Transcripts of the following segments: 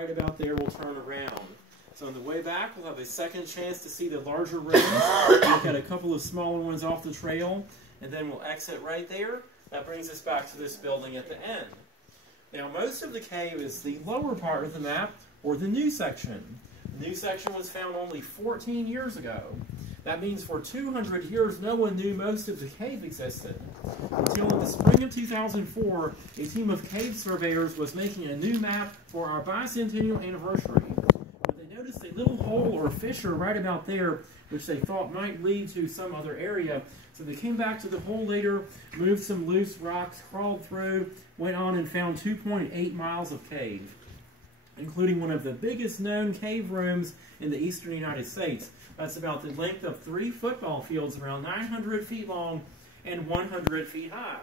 Right about there, we'll turn around. So on the way back, we'll have a second chance to see the larger rooms. Look at a couple of smaller ones off the trail, and then we'll exit right there. That brings us back to this building at the end. Now, most of the cave is the lower part of the map, or the new section. The new section was found only 14 years ago. That means for 200 years, no one knew most of the cave existed. Until in the spring of 2004, a team of cave surveyors was making a new map for our bicentennial anniversary. But they noticed a little hole or fissure right about there, which they thought might lead to some other area. So they came back to the hole later, moved some loose rocks, crawled through, went on and found 2.8 miles of cave, including one of the biggest known cave rooms in the eastern United States. That's about the length of 3 football fields, around 900 feet long and 100 feet high.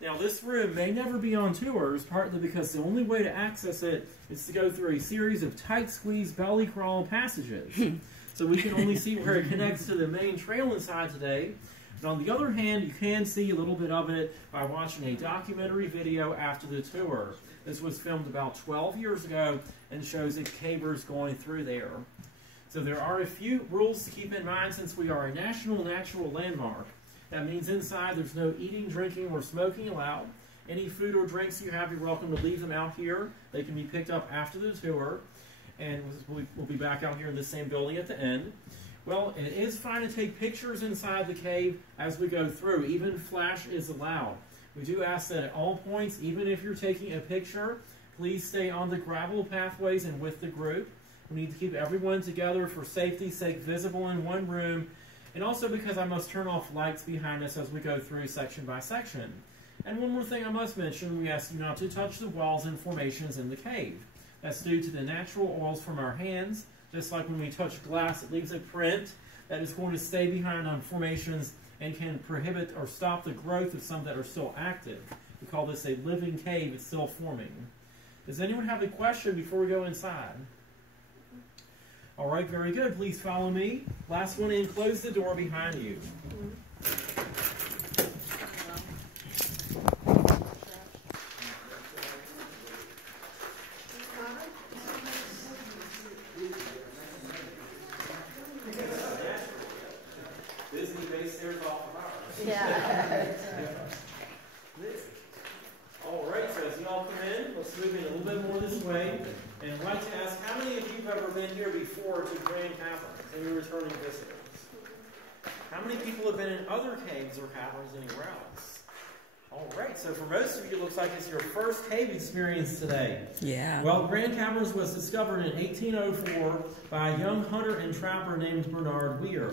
Now, this room may never be on tours, partly because the only way to access it is to go through a series of tight squeeze belly crawl passages. So we can only see where it connects to the main trail inside today. But on the other hand, you can see a little bit of it by watching a documentary video after the tour. This was filmed about 12 years ago and shows the cavers going through there. So there are a few rules to keep in mind since we are a National Natural Landmark. That means inside there's no eating, drinking, or smoking allowed. Any food or drinks you have, you're welcome to leave them out here. They can be picked up after the tour. And we'll be back out here in the same building at the end. Well, it is fine to take pictures inside the cave as we go through. Even flash is allowed. We do ask that at all points, even if you're taking a picture, please stay on the gravel pathways and with the group. We need to keep everyone together for safety's sake, visible in one room, and also because I must turn off lights behind us as we go through section by section. And one more thing I must mention, we ask you not to touch the walls and formations in the cave. That's due to the natural oils from our hands. Just like when we touch glass, it leaves a print that is going to stay behind on formations and can prohibit or stop the growth of some that are still active. We call this a living cave. It's still forming. Does anyone have a question before we go inside? All right, very good. Please follow me. Last one in, close the door behind you. All right, so as you all come in, let's move in a little bit more this way. And I'd like to ask, how many of you have ever been here before to Grand Caverns? Any returning visitors? How many people have been in other caves or caverns anywhere else? All right, so for most of you, it looks like it's your first cave experience today. Yeah. Well, Grand Caverns was discovered in 1804 by a young hunter and trapper named Bernard Weir.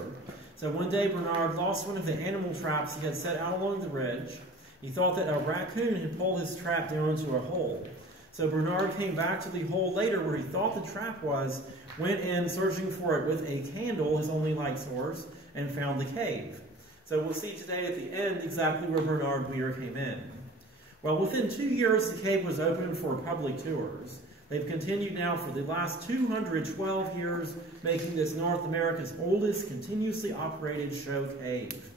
So one day, Bernard lost one of the animal traps he had set out along the ridge. He thought that a raccoon had pulled his trap down into a hole. So Bernard came back to the hole later where he thought the trap was, went in searching for it with a candle, his only light source, and found the cave. So we'll see today at the end exactly where Bernard Weir came in. Well, within 2 years, the cave was opened for public tours. They've continued now for the last 212 years, making this North America's oldest continuously operated show cave.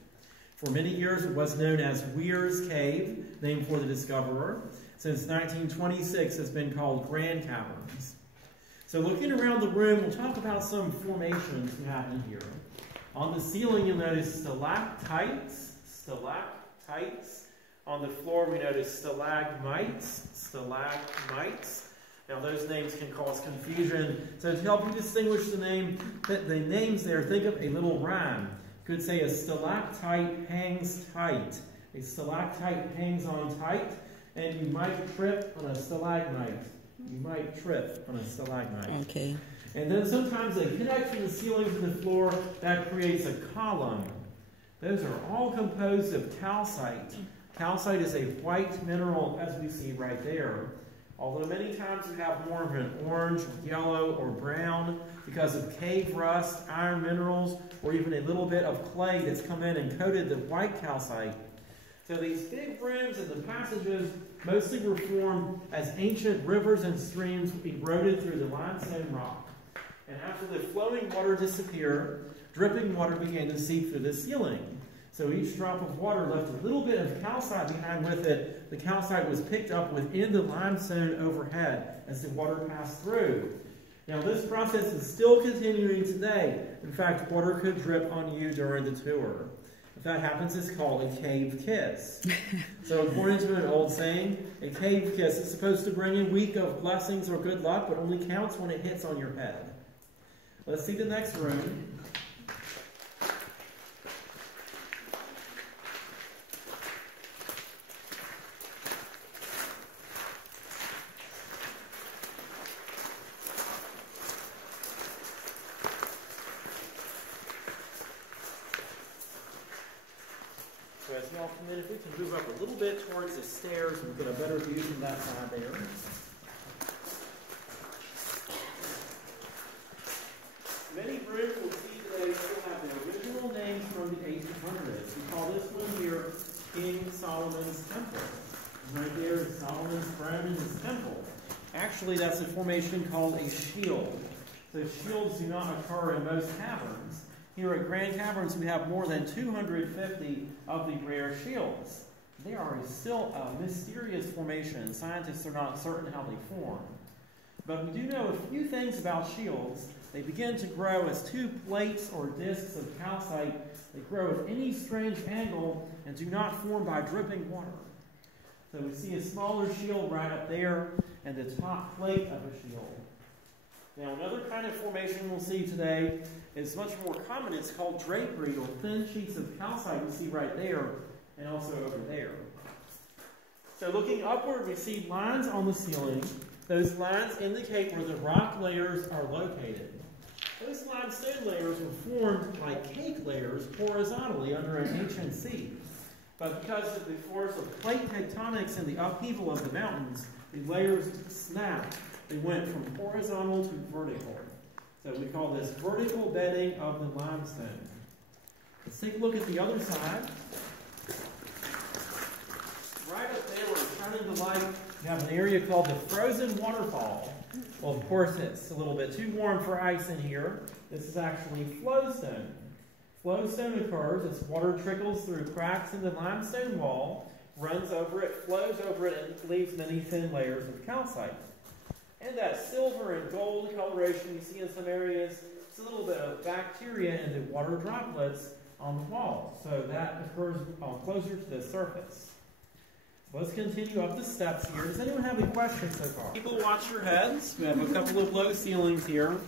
For many years, it was known as Weir's Cave, named for the discoverer. Since 1926, it's been called Grand Caverns. So looking around the room, we'll talk about some formations we have in here. On the ceiling, you'll notice stalactites. On the floor, we notice stalagmites. Now, those names can cause confusion. So to help you distinguish the names there, think of a little rhyme. You could say a stalactite hangs tight. A stalactite hangs on tight, and you might trip on a stalagmite. Okay. And then sometimes they connect from the ceiling to the floor. That creates a column. Those are all composed of calcite. Calcite is a white mineral, as we see right there. Although many times you have more of an orange, yellow, or brown because of cave rust, iron minerals, or even a little bit of clay that's come in and coated the white calcite. So these big rooms and the passages mostly were formed as ancient rivers and streams eroded through the limestone rock. And after the flowing water disappeared, dripping water began to seep through the ceiling. So each drop of water left a little bit of calcite behind with it. The calcite was picked up within the limestone overhead as the water passed through. Now this process is still continuing today. In fact, water could drip on you during the tour. If that happens, it's called a cave kiss. So according to an old saying, a cave kiss is supposed to bring a week of blessings or good luck, but only counts when it hits on your head. Let's see the next room. So as y'all come in, if we can move up a little bit towards the stairs, we'll get a better view from that side there. Many rooms we'll see today still have the original names from the 1800s. We call this one here King Solomon's Temple. Right there is Solomon's throne and his temple. Actually, that's a formation called a shield. So shields do not occur in most caverns. Here at Grand Caverns, we have more than 250 of the rare shields. They are still a mysterious formation. Scientists are not certain how they form. But we do know a few things about shields. They begin to grow as two plates or discs of calcite. They grow at any strange angle and do not form by dripping water. So we see a smaller shield right up there and the top plate of a shield. Now another kind of formation we'll see today is much more common. It's called drapery, or thin sheets of calcite we see right there and also over there. So looking upward, we see lines on the ceiling. Those lines indicate where the rock layers are located. Those limestone layers were formed like cake layers horizontally under an ancient sea. But because of the force of plate tectonics and the upheaval of the mountains, the layers snapped. They went from horizontal to vertical. So we call this vertical bedding of the limestone. Let's take a look at the other side. Right up there, we're turning the light. We have an area called the frozen waterfall. Well, of course, it's a little bit too warm for ice in here. This is actually flowstone. Flowstone occurs as water trickles through cracks in the limestone wall, runs over it, flows over it, and leaves many thin layers of calcite. And that silver and gold coloration you see in some areas, it's a little bit of bacteria and the water droplets on the wall. So that occurs closer to the surface. Let's continue up the steps here. Does anyone have any questions so far? People, watch your heads. We have a couple of low ceilings here. And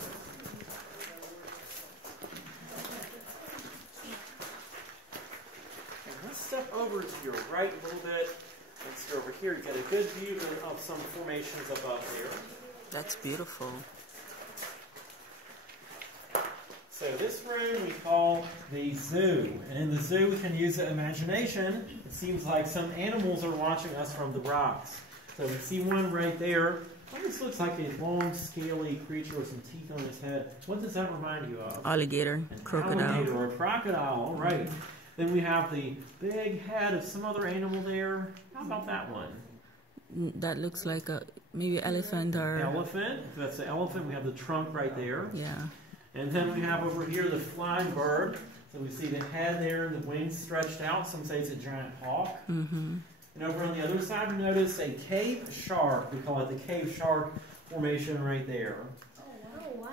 let's step over to your right a little bit. Let's go over here to get a good view of some formations above there. That's beautiful. So this room we call the zoo. And in the zoo we can use the imagination. It seems like some animals are watching us from the rocks. So we see one right there. This looks like a long, scaly creature with some teeth on his head. What does that remind you of? Alligator, An crocodile. Alligator or a crocodile, all right. Then we have the big head of some other animal there. How about that one? That looks like a maybe elephant or... Elephant. If that's the elephant, we have the trunk right there. Yeah. And then we have over here the flying bird. So we see the head there and the wings stretched out. Some say it's a giant hawk. Mm-hmm. And over on the other side, we notice a cave shark. We call it the cave shark formation right there. Oh, wow.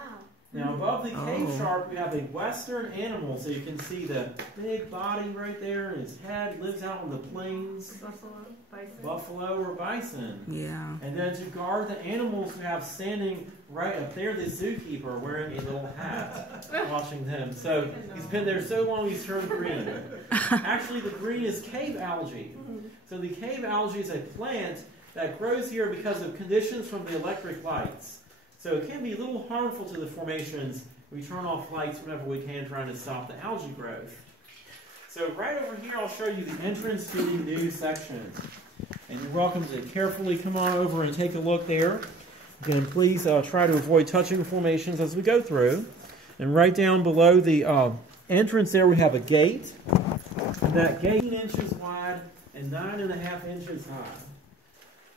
Now above the cave shark, we have a western animal. So you can see the big body right there, and his head lives out on the plains. Buffalo, bison. Buffalo or bison. Yeah. And then to guard the animals, we have standing right up there the zookeeper wearing a little hat, watching them. So he's been there so long he's turned green. Actually, the green is cave algae. So the cave algae is a plant that grows here because of conditions from the electric lights. So it can be a little harmful to the formations. We turn off lights whenever we can, trying to stop the algae growth. So right over here, I'll show you the entrance to the new section. And you're welcome to carefully come on over and take a look there. Again, please try to avoid touching formations as we go through. And right down below the entrance there, we have a gate. And that gate 18 inches wide and 9.5 inches high.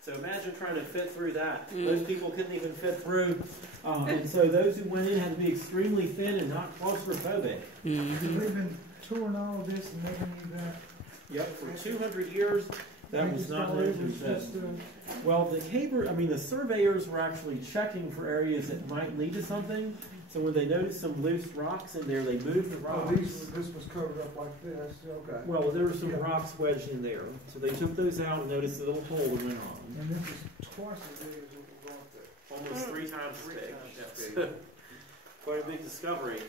So imagine trying to fit through that. Those people couldn't even fit through. And so those who went in had to be extremely thin and not claustrophobic. Mm-hmm. So they've been touring all of this and making you that? Yep, for 200 years. That was not mentioned. Well, the surveyors were actually checking for areas that might lead to something. So when they noticed some loose rocks in there, they moved the rocks. Oh, this was covered up like this, okay. Well, there were some rocks wedged in there. So they took those out and noticed a little hole that went on. And this is twice as big as what we got there. Almost 3 times as big. Yes. Quite a big discovery.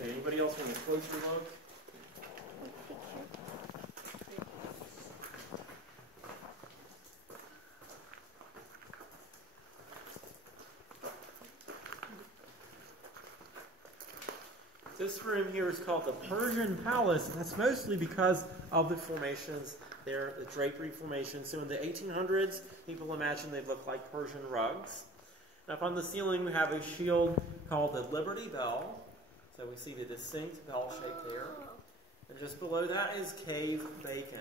Okay, anybody else want a closer look? This room here is called the Persian Palace, and that's mostly because of the formations there, the drapery formations. So in the 1800s, people imagined they looked like Persian rugs. And up on the ceiling, we have a shield called the Liberty Bell. So we see the distinct bell shape there. And just below that is cave bacon.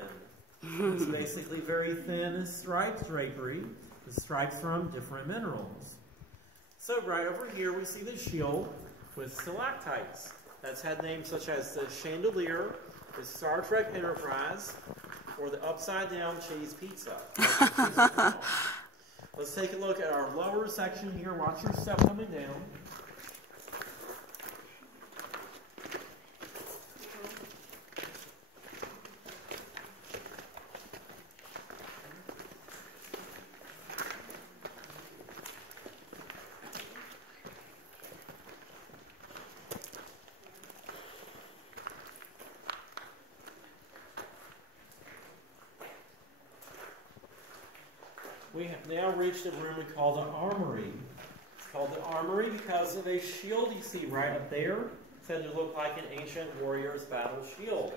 It's basically very thin striped drapery, with stripes from different minerals. So right over here, we see the shield with stalactites. That's had names such as the Chandelier, the Star Trek Enterprise, or the Upside Down Cheese Pizza. Let's take a look at our lower section here. Watch your step coming down. We have now reached a room we call the armory. It's called the armory because of a shield you see right up there. It's said to look like an ancient warrior's battle shield.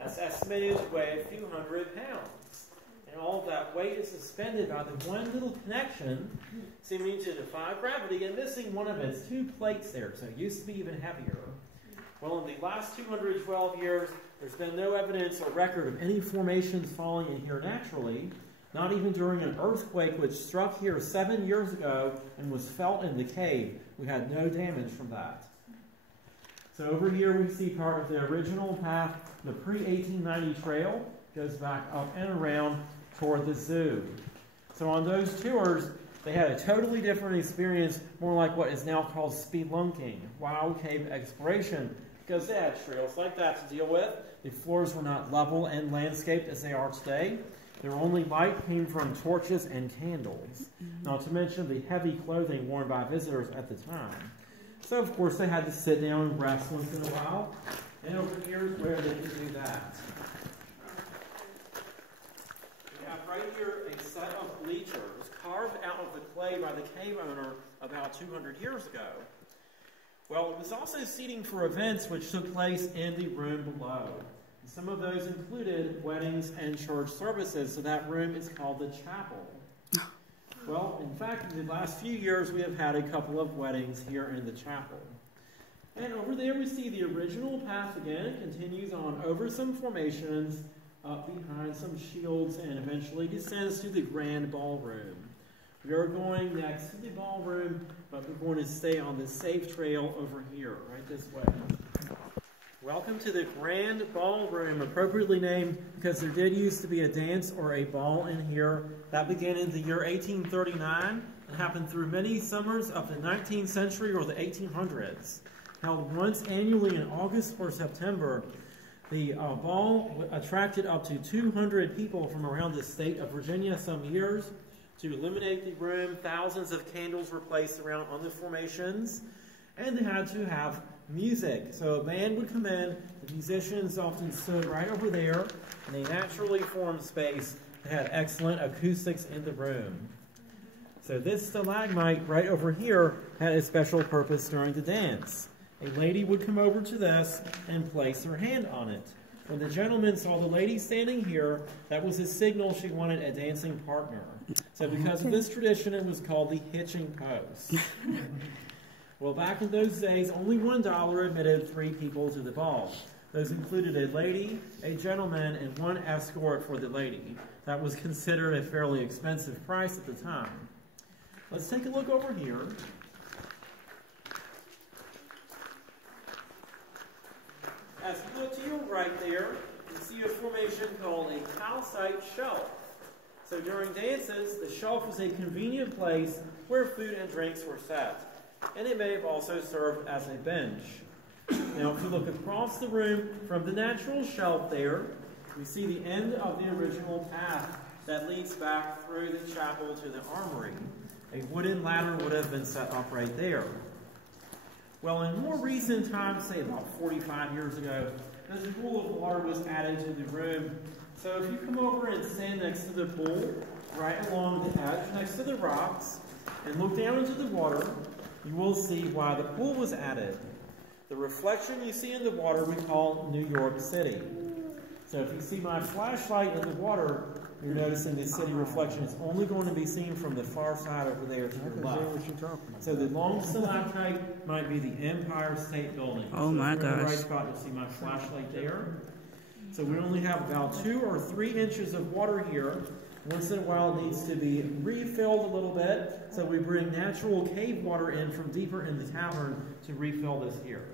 That's estimated to weigh a few hundred pounds. And all of that weight is suspended by the one little connection seeming to defy gravity and missing one of its 2 plates there, so it used to be even heavier. Well, in the last 212 years, there's been no evidence or record of any formations falling in here naturally. Not even during an earthquake which struck here 7 years ago and was felt in the cave. We had no damage from that. So over here we see part of the original path. The pre-1890 trail goes back up and around toward the zoo. So on those tours, they had a totally different experience, more like what is now called spelunking, wild cave exploration, because they had trails like that to deal with. The floors were not level and landscaped as they are today. Their only light came from torches and candles, not to mention the heavy clothing worn by visitors at the time. So, of course, they had to sit down and rest once in a while, and over here is where they could do that. We have right here a set of bleachers carved out of the clay by the cave owner about 200 years ago. Well, it was also seating for events which took place in the room below. Some of those included weddings and church services, so that room is called the chapel. Well, in fact, in the last few years, we have had a couple of weddings here in the chapel. And over there, we see the original path again, continues on over some formations, up behind some shields, and eventually descends to the grand ballroom. We are going next to the ballroom, but we're going to stay on the safe trail over here, right this way. Welcome to the Grand Ballroom, appropriately named because there did used to be a dance or a ball in here. That began in the year 1839 and happened through many summers of the 19th century or the 1800s. Held once annually in August or September, the ball attracted up to 200 people from around the state of Virginia some years. To illuminate the room, thousands of candles were placed around on the formations, and they had to have music. So a band would come in, the musicians often stood right over there in a naturally formed space that had excellent acoustics in the room. So this stalagmite right over here had a special purpose during the dance. A lady would come over to this and place her hand on it. When the gentleman saw the lady standing here, that was a signal she wanted a dancing partner. So because of this tradition, it was called the hitching post. Well, back in those days, only $1 admitted 3 people to the ball. Those included a lady, a gentleman, and 1 escort for the lady. That was considered a fairly expensive price at the time. Let's take a look over here. As you look to your right there, you see a formation called a calcite shelf. So during dances, the shelf was a convenient place where food and drinks were set, and it may have also served as a bench. Now, if you look across the room from the natural shelf there, we see the end of the original path that leads back through the chapel to the armory. A wooden ladder would have been set up right there. Well, in more recent times, say about 45 years ago, this pool of water was added to the room. So if you come over and stand next to the pool, right along the edge, next to the rocks, and look down into the water, you will see why the pool was added. The reflection you see in the water we call New York City. So if you see my flashlight in the water, you're noticing the city reflection is only going to be seen from the far side over there to the left. So the long stalactite might be the Empire State Building. Oh my gosh. In the right spot, you'll see my flashlight there. So we only have about 2 or 3 inches of water here. Once in a while it needs to be refilled a little bit. So we bring natural cave water in from deeper in the cavern to refill this here.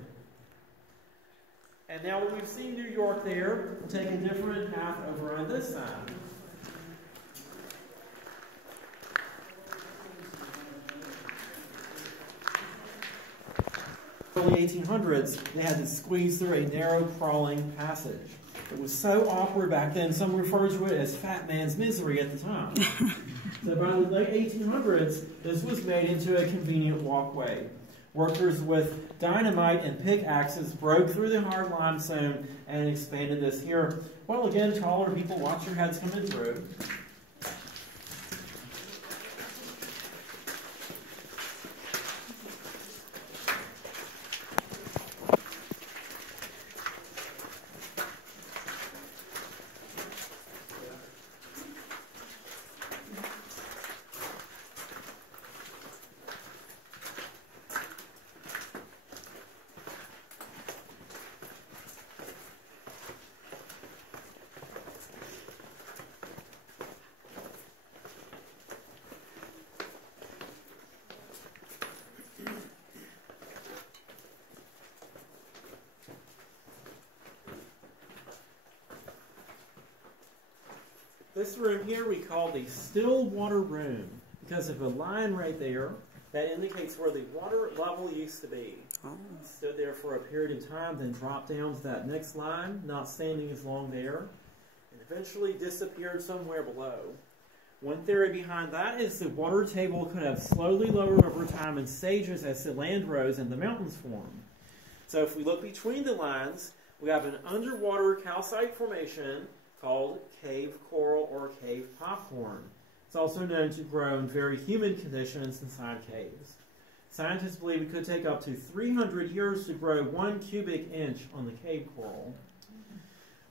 And now that we've seen New York there, we'll take a different path over on this side. Early 1800s, they had to squeeze through a narrow crawling passage. It was so awkward back then, some referred to it as fat man's misery at the time. So by the late 1800s, this was made into a convenient walkway. Workers with dynamite and pickaxes broke through the hard limestone and expanded this here. Well, again, taller people, watch your heads coming through. This room here we call the Stillwater room because of a line right there that indicates where the water level used to be. Oh. Stood there for a period of time, then dropped down to that next line, not standing as long there, and eventually disappeared somewhere below. One theory behind that is the water table could have slowly lowered over time in stages as the land rose and the mountains formed. So if we look between the lines, we have an underwater calcite formation called cave coral or cave popcorn. It's also known to grow in very humid conditions inside caves. Scientists believe it could take up to 300 years to grow 1 cubic inch on the cave coral.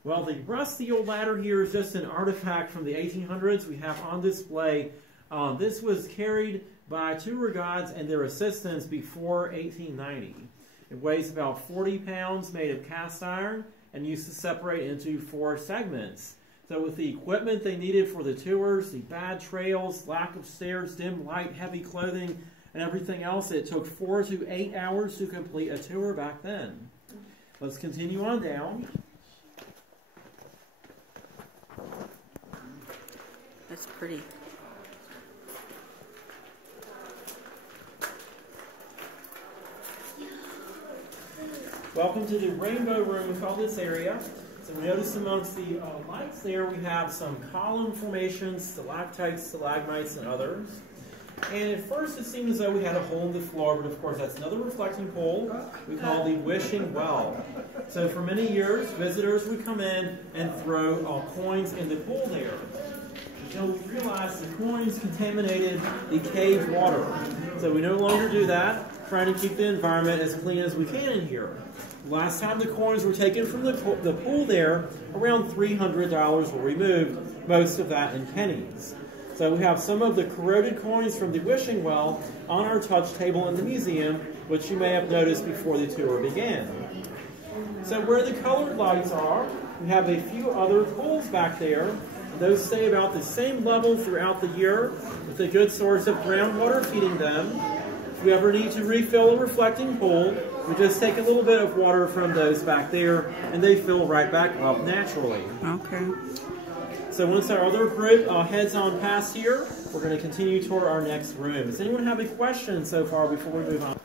Well, the rusty old ladder here is just an artifact from the 1800s we have on display. This was carried by tour guides and their assistants before 1890. It weighs about 40 pounds, made of cast iron, and used to separate into 4 segments. So with the equipment they needed for the tours, the bad trails, lack of stairs, dim light, heavy clothing, and everything else, it took 4 to 8 hours to complete a tour back then. Let's continue on down. That's pretty. Welcome to the rainbow room, we call this area. So we notice amongst the lights there we have some column formations, stalactites, stalagmites, and others. And at first it seemed as though we had a hole in the floor, but of course that's another reflecting hole we call the wishing well. So for many years, visitors would come in and throw coins in the pool there. Until we realized the coins contaminated the cave water. So we no longer do that, trying to keep the environment as clean as we can in here. Last time the coins were taken from the pool there, around $300 were removed, most of that in pennies. So we have some of the corroded coins from the wishing well on our touch table in the museum, which you may have noticed before the tour began. So where the colored lights are, we have a few other pools back there. Those stay about the same level throughout the year, with a good source of groundwater feeding them. If we ever need to refill a reflecting pool, we just take a little bit of water from those back there, and they fill right back up naturally. Okay. So once our other group heads on past here, we're going to continue toward our next room. Does anyone have a question so far before we move on?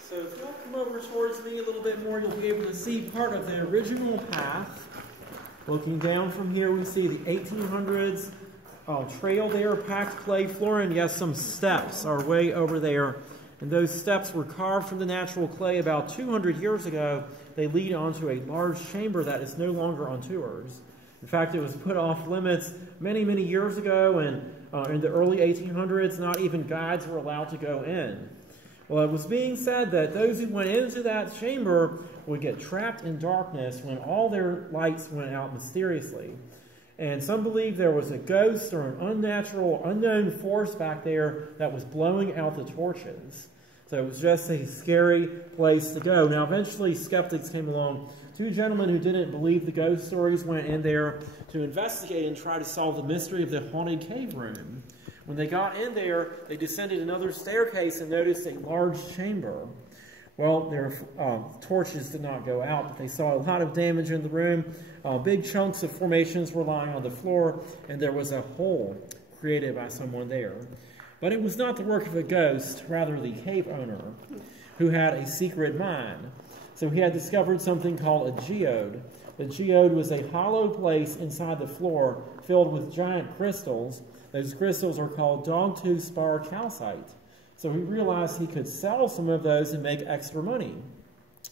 So if you'll come over towards me a little bit more, you'll be able to see part of the original path. Looking down from here, we see the 1800s trail there, packed clay floor, and yes, some steps are way over there. And those steps were carved from the natural clay about 200 years ago. They lead onto a large chamber that is no longer on tours. In fact, it was put off limits many, many years ago, and in the early 1800s, not even guides were allowed to go in. Well, it was being said that those who went into that chamber would get trapped in darkness when all their lights went out mysteriously. And some believe there was a ghost or an unnatural, unknown force back there that was blowing out the torches. So it was just a scary place to go. Now, eventually, skeptics came along. Two gentlemen who didn't believe the ghost stories went in there to investigate and try to solve the mystery of the haunted cave room. When they got in there, they descended another staircase and noticed a large chamber. Well, their torches did not go out, but they saw a lot of damage in the room. Big chunks of formations were lying on the floor, and there was a hole created by someone there. But it was not the work of a ghost, rather the cave owner, who had a secret mine. So he had discovered something called a geode. The geode was a hollow place inside the floor filled with giant crystals. Those crystals are called dogtooth spar calcite. So he realized he could sell some of those and make extra money.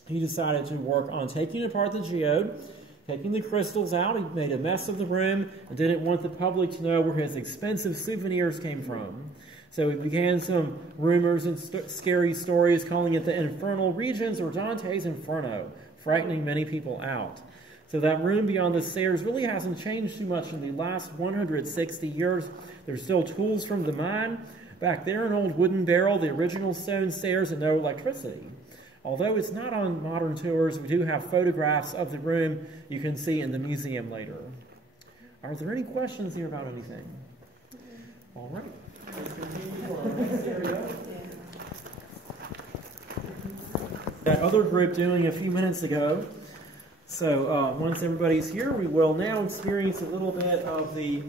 He decided to work on taking apart the geode, taking the crystals out. He made a mess of the room and didn't want the public to know where his expensive souvenirs came from. So he began some rumors and scary stories, calling it the infernal regions or Dante's Inferno, frightening many people out. So that room beyond the stairs really hasn't changed too much in the last 160 years. There's still tools from the mine. Back there, an old wooden barrel, the original stone stairs, and no electricity. Although it's not on modern tours, we do have photographs of the room you can see in the museum later. Are there any questions here about anything? All right. Let's continue on our next area. That other group doing a few minutes ago. So once everybody's here, we will now experience a little bit of the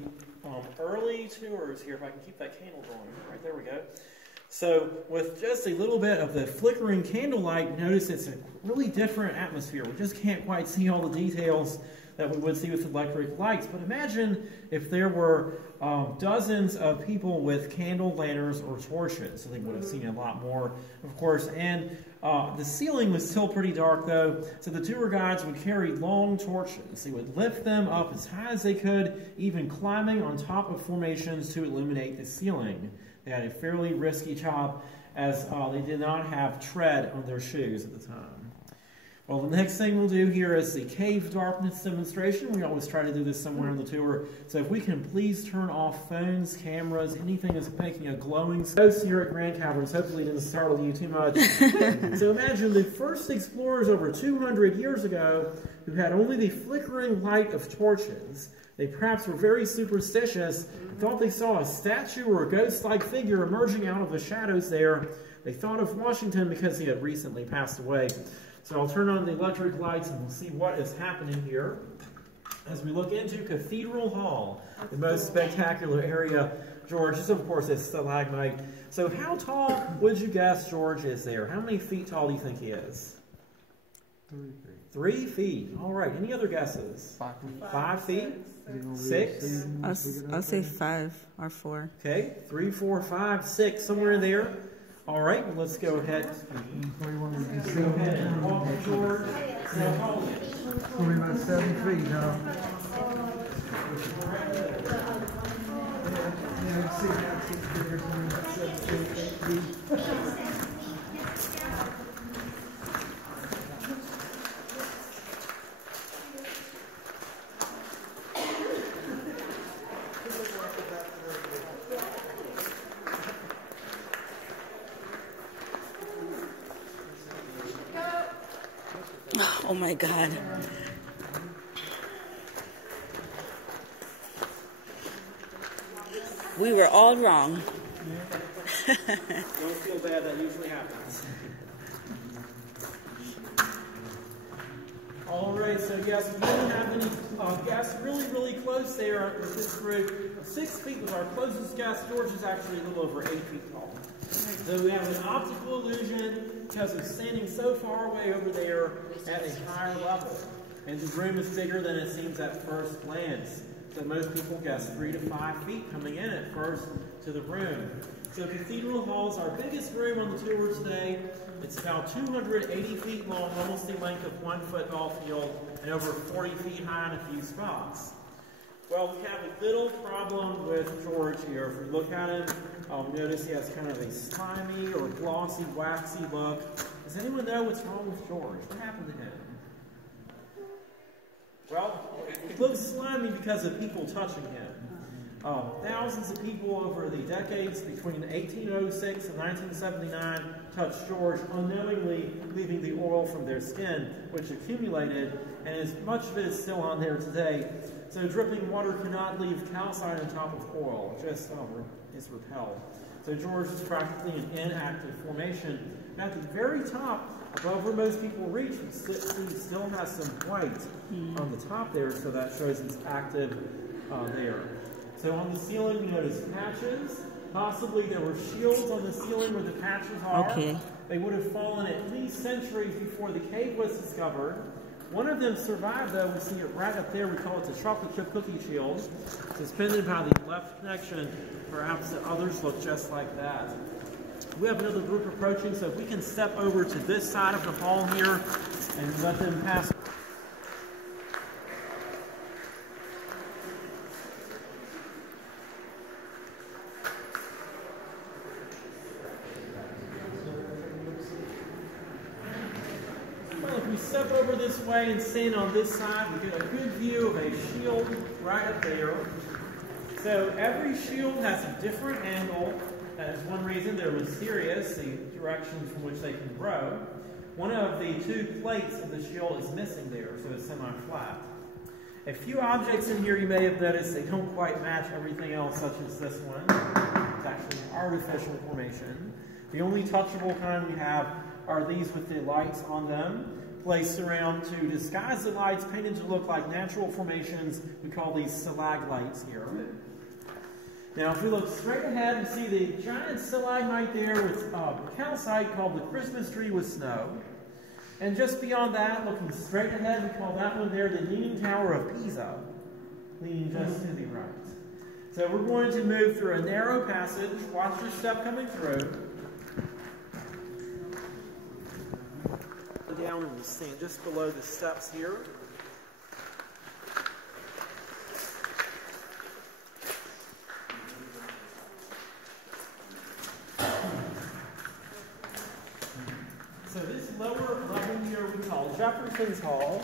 early tours here. If I can keep that candle going. Right, there we go. So with just a little bit of the flickering candlelight, notice it's a really different atmosphere. We just can't quite see all the details that we would see with electric lights. But imagine if there were dozens of people with candle lanterns or torches. So they would have seen a lot more, of course. And the ceiling was still pretty dark, though. So the tour guides would carry long torches. They would lift them up as high as they could, even climbing on top of formations to illuminate the ceiling. They had a fairly risky job as they did not have tread on their shoes at the time. Well, the next thing we'll do here is the cave darkness demonstration. We always try to do this somewhere on the tour. So if we can please turn off phones, cameras, anything that's making a glowing ghost here at Grand Caverns. Hopefully it doesn't startle you too much. So imagine the first explorers over 200 years ago who had only the flickering light of torches. They perhaps were very superstitious and thought they saw a statue or a ghost-like figure emerging out of the shadows there. They thought of Washington because he had recently passed away. So I'll turn on the electric lights and we'll see what is happening here as we look into Cathedral Hall, the most spectacular area. George, this of course is stalagmite. So how tall would you guess George is there? How many feet tall do you think he is? 3 feet. All right. Any other guesses? 5 feet. 5 feet? 6? I'll say 5 or 4. Okay. 3, 4, 5, 6, somewhere in there. All right, well, let's go ahead. Let's go ahead and walk George. Only about 7 feet, huh? Oh my God. We were all wrong. Don't feel bad, that usually happens. All right, so yes, we don't have any guests really, really close there with this group of 6 feet. With our closest guest, George is actually a little over 8 feet tall. So we have an optical illusion because of standing so far away over there at a higher level. And the room is bigger than it seems at first glance. So most people guess 3 to 5 feet coming in at first to the room. So Cathedral Hall is our biggest room on the tour today. It's about 280 feet long, almost the length of 1 football field, and over 40 feet high in a few spots. Well, we have a little problem with George here. If we look at him, notice he has kind of a slimy or glossy, waxy look. Does anyone know what's wrong with George? What happened to him? Well, he looks slimy because of people touching him. Thousands of people over the decades between 1806 and 1979 touched George unknowingly, leaving the oil from their skin, which accumulated, and much of it is still on there today. So dripping water cannot leave calcite on top of oil. It just is repelled. So George is practically an inactive formation. And at the very top, above where most people reach, you still has some white on the top there, so that shows it's active there. So on the ceiling, you notice patches. Possibly there were shields on the ceiling where the patches are. Okay. They would have fallen at least centuries before the cave was discovered. One of them survived, though. We see it right up there. We call it the chocolate chip cookie shield. Suspended by the left connection. Perhaps the others look just like that. We have another group approaching, so if we can step over to this side of the hall here and let them pass. Step over this way and stand on this side, we get a good view of a shield right up there. So every shield has a different angle. That is one reason they're mysterious, the directions from which they can grow. One of the 2 plates of the shield is missing there, so it's semi-flat. A few objects in here you may have noticed, they don't quite match everything else, such as this one. It's actually an artificial formation. The only touchable kind we have are these with the lights on them, placed around to disguise the lights, painted to look like natural formations. We call these stalagmites here. Now, if we look straight ahead, we see the giant stalagmite there with calcite called the Christmas tree with snow. And just beyond that, looking straight ahead, we call that one there the Leaning Tower of Pisa, leaning just to the right. So we're going to move through a narrow passage. Watch your step coming through. Down and we stand just below the steps here. So this lower level here we call Jefferson's Hall,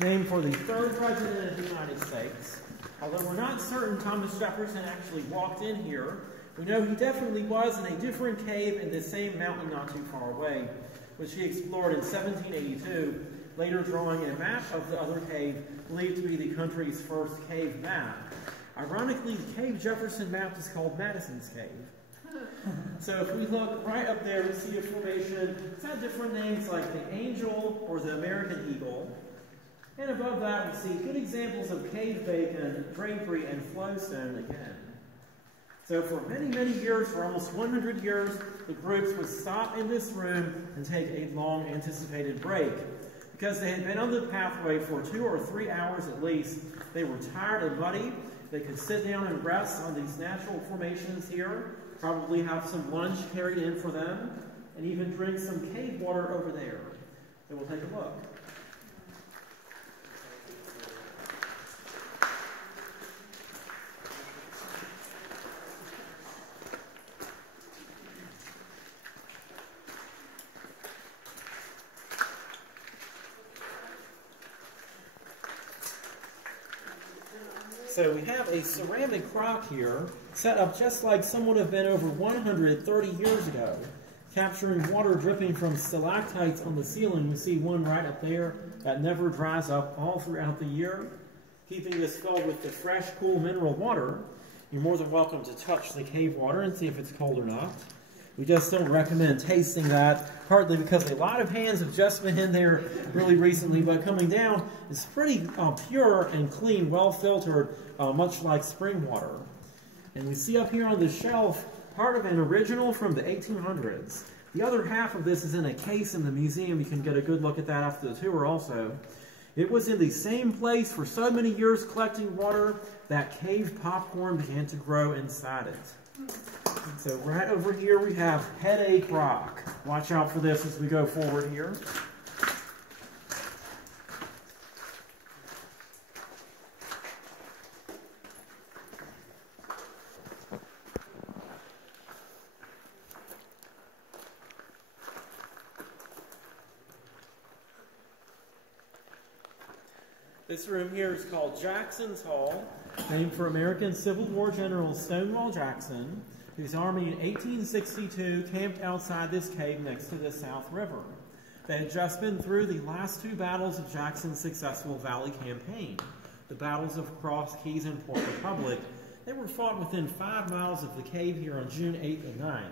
named for the 3rd President of the United States. Although we're not certain Thomas Jefferson actually walked in here, we know he definitely was in a different cave in the same mountain not too far away, which he explored in 1782, later drawing a map of the other cave, believed to be the country's first cave map. Ironically, the cave Jefferson mapped is called Madison's Cave. So if we look right up there, we see a formation. It's had different names like the Angel or the American Eagle. And above that, we see good examples of cave bacon, drapery, and flowstone again. So for many, many years, for almost 100 years, the groups would stop in this room and take a long anticipated break. Because they had been on the pathway for 2 or 3 hours at least, they were tired and muddy. They could sit down and rest on these natural formations here, probably have some lunch carried in for them, and even drink some cave water over there. So we'll take a look. So we have a ceramic crock here, set up just like some would have been over 130 years ago, capturing water dripping from stalactites on the ceiling. We see one right up there that never dries up all throughout the year, keeping this filled with the fresh, cool mineral water. You're more than welcome to touch the cave water and see if it's cold or not. We just don't recommend tasting that, partly because a lot of hands have just been in there really recently, but coming down, it's pretty pure and clean, well filtered, much like spring water. And we see up here on the shelf part of an original from the 1800s. The other half of this is in a case in the museum. You can get a good look at that after the tour also. It was in the same place for so many years collecting water that cave popcorn began to grow inside it. So right over here we have Headache Rock. Watch out for this as we go forward here. This room here is called Jackson's Hall, named for American Civil War General Stonewall Jackson, whose army in 1862 camped outside this cave next to the South River. They had just been through the last two battles of Jackson's successful Valley campaign, the battles of Cross Keys and Port Republic. They were fought within 5 miles of the cave here on June 8th and 9th.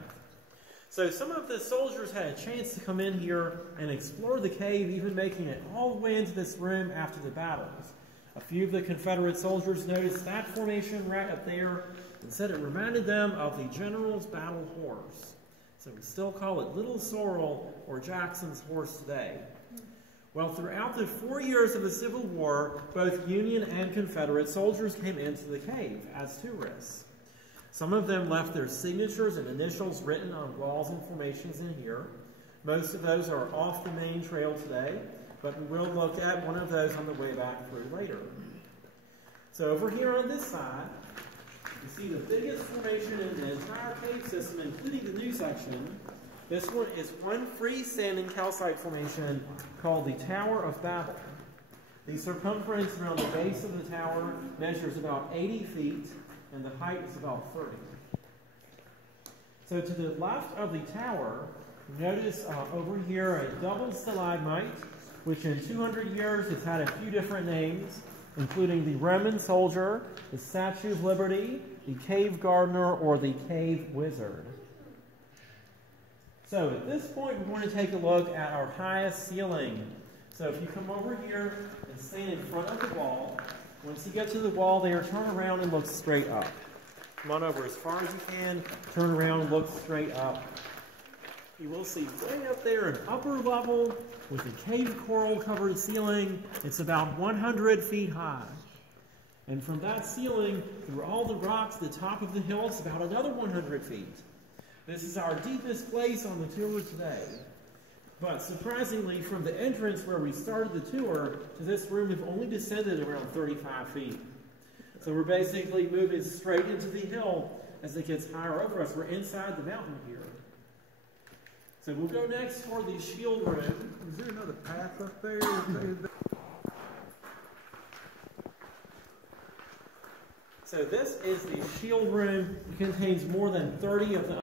So some of the soldiers had a chance to come in here and explore the cave, even making it all the way into this room after the battles. A few of the Confederate soldiers noticed that formation right up there and said it reminded them of the General's battle horse. So we still call it Little Sorrel or Jackson's horse today. Well, throughout the 4 years of the Civil War, both Union and Confederate soldiers came into the cave as tourists. Some of them left their signatures and initials written on walls and formations in here. Most of those are off the main trail today, but we will look at one of those on the way back through later. So over here on this side, you see the biggest formation in the entire cave system, including the new section. This one is one freestanding calcite formation called the Tower of Babel. The circumference around the base of the tower measures about 80 feet, and the height is about 30. So to the left of the tower, notice over here a double stalagmite, which in 200 years has had a few different names, including the Roman Soldier, the Statue of Liberty, the Cave Gardener, or the Cave Wizard. So at this point, we want to take a look at our highest ceiling. So if you come over here and stand in front of the wall, once you get to the wall there, turn around and look straight up. Come on over as far as you can, turn around and look straight up. You will see way up there an upper level with a cave coral covered ceiling. It's about 100 feet high. And from that ceiling, through all the rocks, the top of the hill is about another 100 feet. This is our deepest place on the tour today. But surprisingly, from the entrance where we started the tour to this room, we've only descended around 35 feet. So we're basically moving straight into the hill as it gets higher over us. We're inside the mountain here. So we'll go next for the shield room. Is there another path up there? So this is the shield room. It contains more than 30 of the